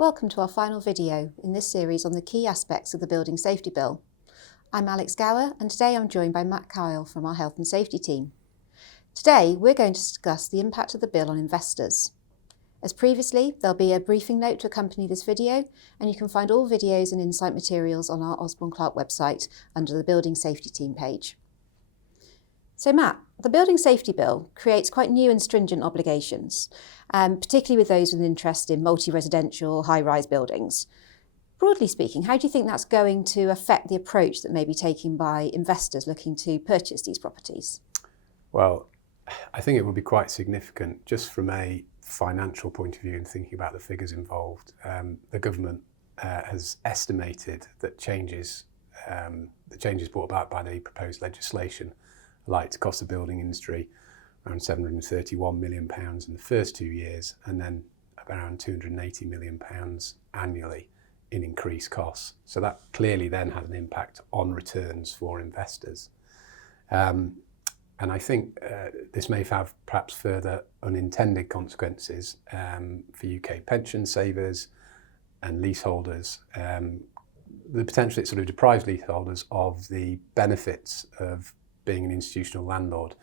Welcome to our final video in this series on the key aspects of the Building Safety Bill. I'm Alex Gower, and today I'm joined by Matt Kyle from our Health and Safety team. Today we're going to discuss the impact of the bill on investors. As previously, there'll be a briefing note to accompany this video, and you can find all videos and insight materials on our Osborne Clarke website under the Building Safety team page. So Matt, the Building Safety Bill creates quite new and stringent obligations, particularly with those with an interest in multi-residential, high-rise buildings. Broadly speaking, how do you think that's going to affect the approach that may be taken by investors looking to purchase these properties? Well, I think it will be quite significant just from a financial point of view and thinking about the figures involved. The government has estimated that the changes brought about by the proposed legislation like to cost the building industry around £731 million in the first 2 years, and then around £280 million annually in increased costs. So that clearly then had an impact on returns for investors. And I think this may have perhaps further unintended consequences for UK pension savers and leaseholders. The potential it sort of deprives leaseholders of the benefits of being an institutional landlord,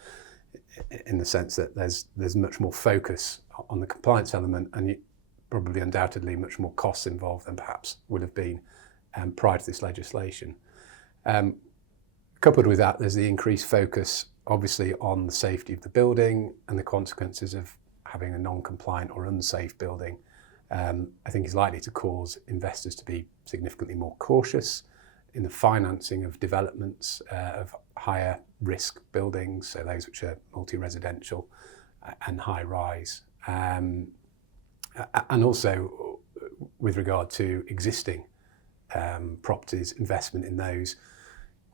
in the sense that there's much more focus on the compliance element, and probably undoubtedly much more costs involved than perhaps would have been prior to this legislation. Coupled with that, there's the increased focus obviously on the safety of the building and the consequences of having a non-compliant or unsafe building. I think is likely to cause investors to be significantly more cautious in the financing of developments of higher risk buildings, so those which are multi-residential and high-rise. And also with regard to existing properties, investment in those,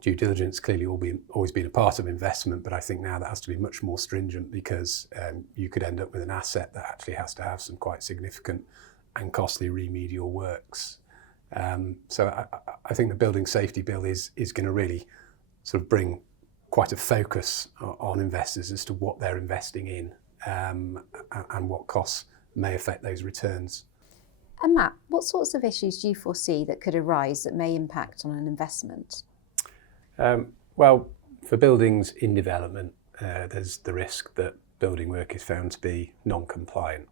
due diligence clearly always been a part of investment, but I think now that has to be much more stringent, because you could end up with an asset that actually has to have some quite significant and costly remedial works. So I think the Building Safety Bill is going to really sort of bring quite a focus on investors as to what they're investing in and what costs may affect those returns. And Matt, what sorts of issues do you foresee that could arise that may impact on an investment? Well, for buildings in development, there's the risk that building work is found to be non-compliant.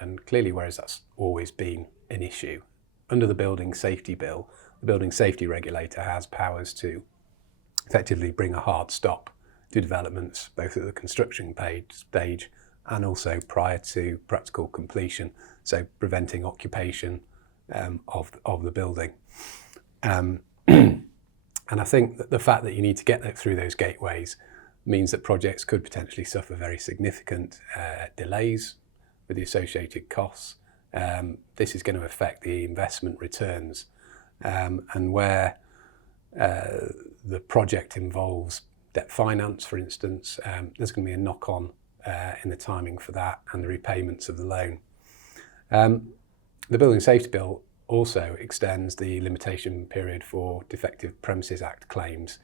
And clearly, whereas that's always been an issue, under the Building Safety Bill, the Building Safety Regulator has powers to effectively bring a hard stop to developments, both at the construction stage and also prior to practical completion, so preventing occupation of the building. And I think that the fact that you need to get through those gateways means that projects could potentially suffer very significant delays with the associated costs. This is going to affect the investment returns, and where the project involves debt finance, for instance, there's going to be a knock-on in the timing for that and the repayments of the loan. The Building Safety Bill also extends the limitation period for Defective Premises Act claims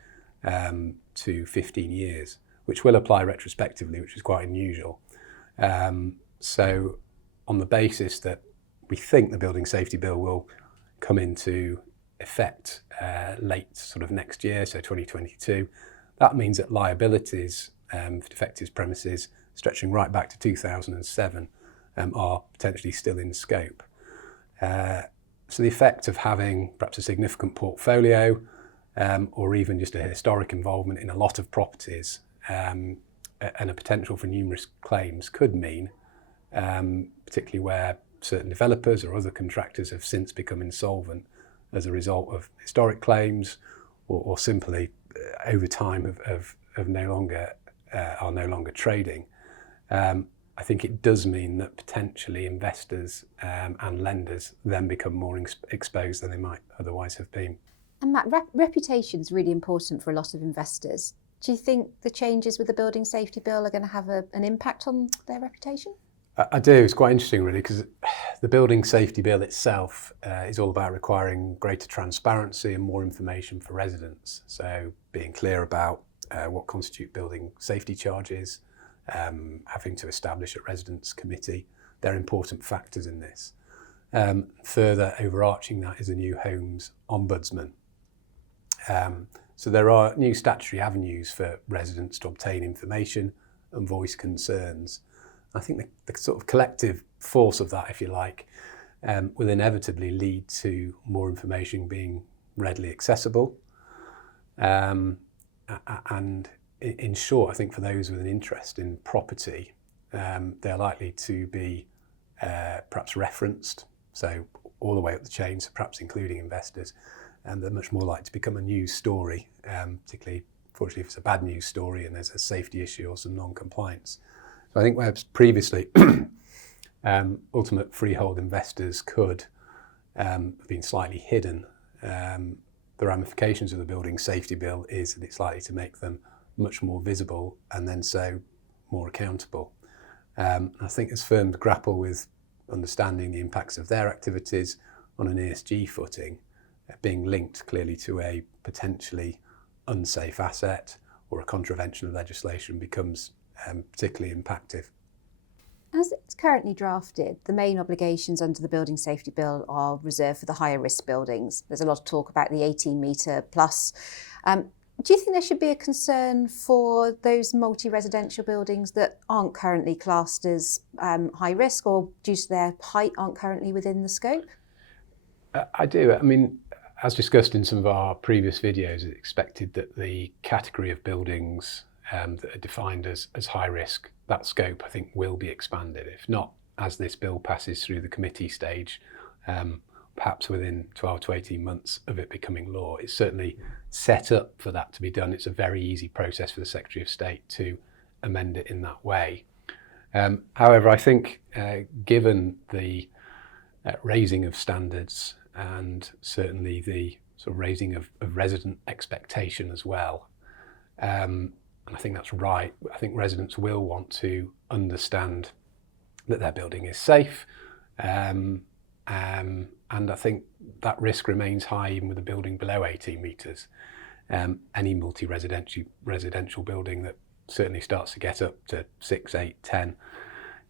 to 15 years, which will apply retrospectively, which is quite unusual. So on the basis that we think the Building Safety Bill will come into effect late sort of next year, so 2022, that means that liabilities for defective premises stretching right back to 2007 are potentially still in scope. So the effect of having perhaps a significant portfolio or even just a historic involvement in a lot of properties and a potential for numerous claims could mean, particularly where certain developers or other contractors have since become insolvent as a result of historic claims or simply over time are no longer trading. I think it does mean that potentially investors and lenders then become more exposed than they might otherwise have been. And Matt, reputation is really important for a lot of investors. Do you think the changes with the Building Safety Bill are going to have an impact on their reputation? I do. It's quite interesting, really, because the Building Safety Bill itself is all about requiring greater transparency and more information for residents. So being clear about what constitute building safety charges, having to establish a residents committee, they're important factors in this. Further overarching that is a new homes ombudsman. So there are new statutory avenues for residents to obtain information and voice concerns. I think the sort of collective force of that, if you like, will inevitably lead to more information being readily accessible. And in short, I think for those with an interest in property, they're likely to be perhaps referenced, so all the way up the chain, so perhaps including investors, and they're much more likely to become a news story, particularly, fortunately, if it's a bad news story and there's a safety issue or some non-compliance. So I think whereas previously ultimate freehold investors could have been slightly hidden, the ramifications of the Building Safety Bill is that it's likely to make them much more visible and then so more accountable. I think as firms grapple with understanding the impacts of their activities on an ESG footing, being linked clearly to a potentially unsafe asset or a contravention of legislation becomes particularly impactful. As it's currently drafted, the main obligations under the Building Safety Bill are reserved for the higher risk buildings. There's a lot of talk about the 18 metre plus. Do you think there should be a concern for those multi-residential buildings that aren't currently classed as high risk, or due to their height aren't currently within the scope? I do. I mean, as discussed in some of our previous videos, it's expected that the category of buildings that are defined as high risk, that scope I think will be expanded, if not as this bill passes through the committee stage, perhaps within 12 to 18 months of it becoming law. It's certainly set up for that to be done. It's a very easy process for the Secretary of State to amend it in that way. However, I think given the raising of standards and certainly the sort of raising of resident expectation as well, and I think that's right. I think residents will want to understand that their building is safe, and I think that risk remains high even with a building below 18 metres. Any multi-residential building that certainly starts to get up to 6, 8, 10,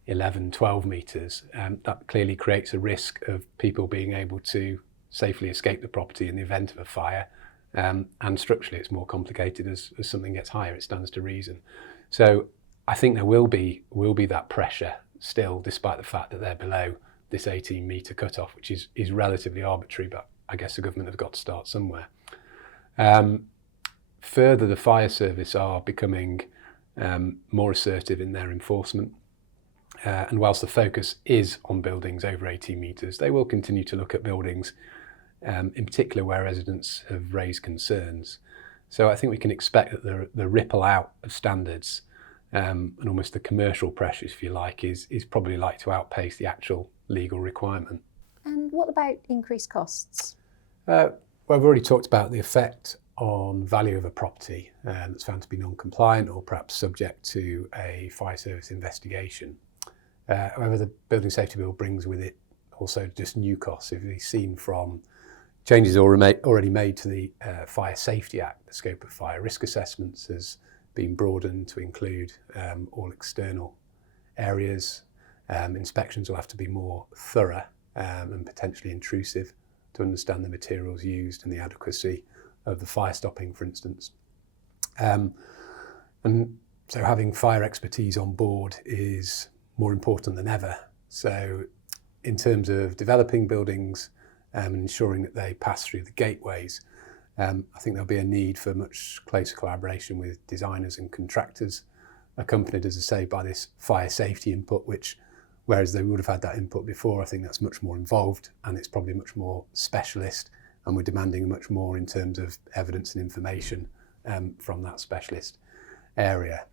11, 12 metres, that clearly creates a risk of people being able to safely escape the property in the event of a fire. And structurally it's more complicated as something gets higher, it stands to reason. So I think there will be that pressure still, despite the fact that they're below this 18 metre cutoff, which is relatively arbitrary, but I guess the government have got to start somewhere. Further, the fire service are becoming more assertive in their enforcement. And whilst the focus is on buildings over 18 metres, they will continue to look at buildings in particular where residents have raised concerns. So I think we can expect that the ripple out of standards and almost the commercial pressure, if you like, is probably likely to outpace the actual legal requirement. And what about increased costs? Well, I've already talked about the effect on value of a property that's found to be non-compliant or perhaps subject to a fire service investigation. However, the Building Safety Bill brings with it also just new costs. If we've seen from changes already made to the Fire Safety Act, the scope of fire risk assessments has been broadened to include all external areas. Inspections will have to be more thorough and potentially intrusive to understand the materials used and the adequacy of the fire stopping, for instance. And so having fire expertise on board is more important than ever. So in terms of developing buildings and ensuring that they pass through the gateways, I think there'll be a need for much closer collaboration with designers and contractors, accompanied, as I say, by this fire safety input, which, whereas they would have had that input before, I think that's much more involved and it's probably much more specialist, and we're demanding much more in terms of evidence and information from that specialist area.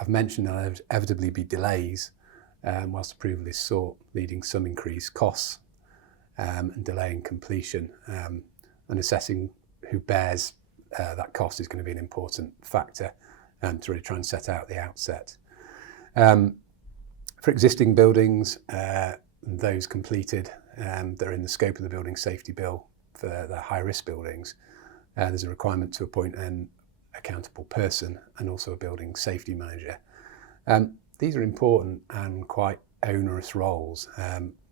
I've mentioned that there'll inevitably be delays whilst approval is sought, leading some increased costs and delaying completion, and assessing who bears that cost is going to be an important factor to really try and set out the outset. For existing buildings, those completed that are in the scope of the Building Safety Bill for the high risk buildings, there's a requirement to appoint an accountable person and also a building safety manager. These are important and quite onerous roles.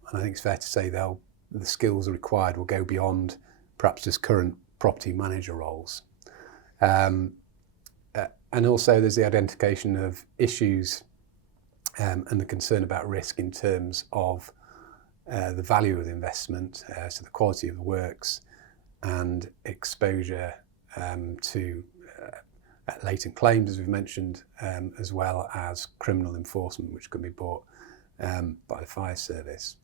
And I think it's fair to say the skills required will go beyond perhaps just current property manager roles. And also there's the identification of issues and the concern about risk in terms of the value of the investment, so the quality of the works and exposure to latent claims, as we've mentioned, as well as criminal enforcement, which can be brought by the fire service.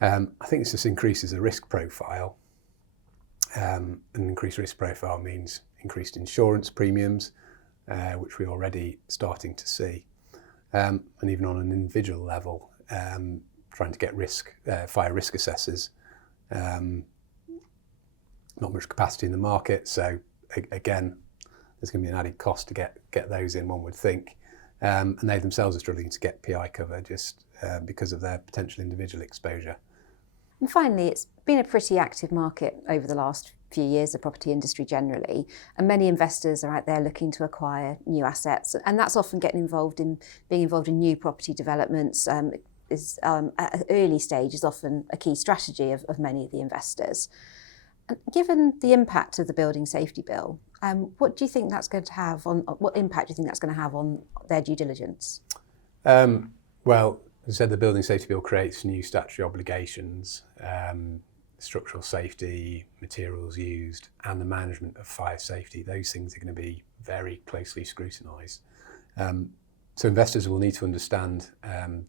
I think this just increases the risk profile. An increased risk profile means increased insurance premiums, which we're already starting to see. And even on an individual level, trying to get fire risk assessors, not much capacity in the market. So again, there's going to be an added cost to get those in, one would think. And they themselves are struggling to get PI cover just because of their potential individual exposure. And finally, it's been a pretty active market over the last few years, the property industry generally, and many investors are out there looking to acquire new assets, and that's often being involved in new property developments. At an early stage is often a key strategy of many of the investors. And given the impact of the Building Safety Bill, what do you think that's going to have what impact do you think that's going to have on their due diligence? Well, as I said, the Building Safety Bill creates new statutory obligations, structural safety, materials used, and the management of fire safety. Those things are going to be very closely scrutinised. So investors will need to understand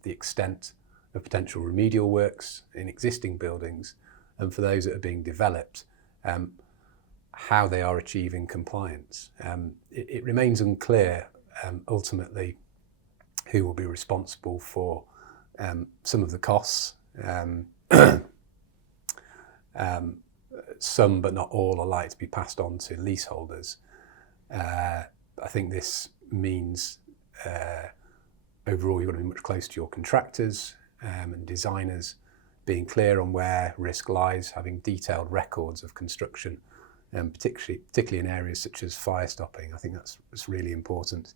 the extent of potential remedial works in existing buildings, and for those that are being developed, how they are achieving compliance. It remains unclear ultimately who will be responsible for some of the costs. Some, but not all, are likely to be passed on to leaseholders. I think this means overall you've got to be much closer to your contractors and designers, being clear on where risk lies, having detailed records of construction, particularly in areas such as fire stopping. I think that's really important.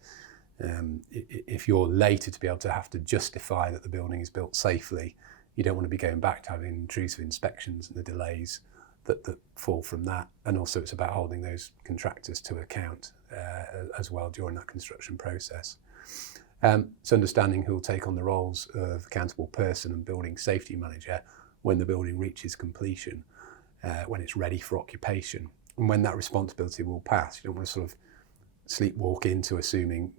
If you're later to be able to have to justify that the building is built safely, you don't want to be going back to having intrusive inspections and the delays that fall from that. And also it's about holding those contractors to account as well during that construction process. So understanding who will take on the roles of accountable person and building safety manager when the building reaches completion, when it's ready for occupation, and when that responsibility will pass. You don't want to sort of sleepwalk into assuming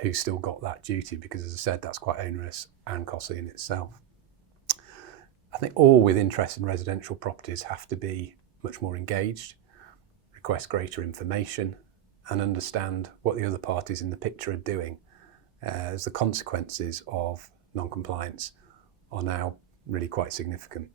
who's still got that duty, because as I said, that's quite onerous and costly in itself. I think all with interest in residential properties have to be much more engaged, request greater information, and understand what the other parties in the picture are doing, as the consequences of non-compliance are now really quite significant.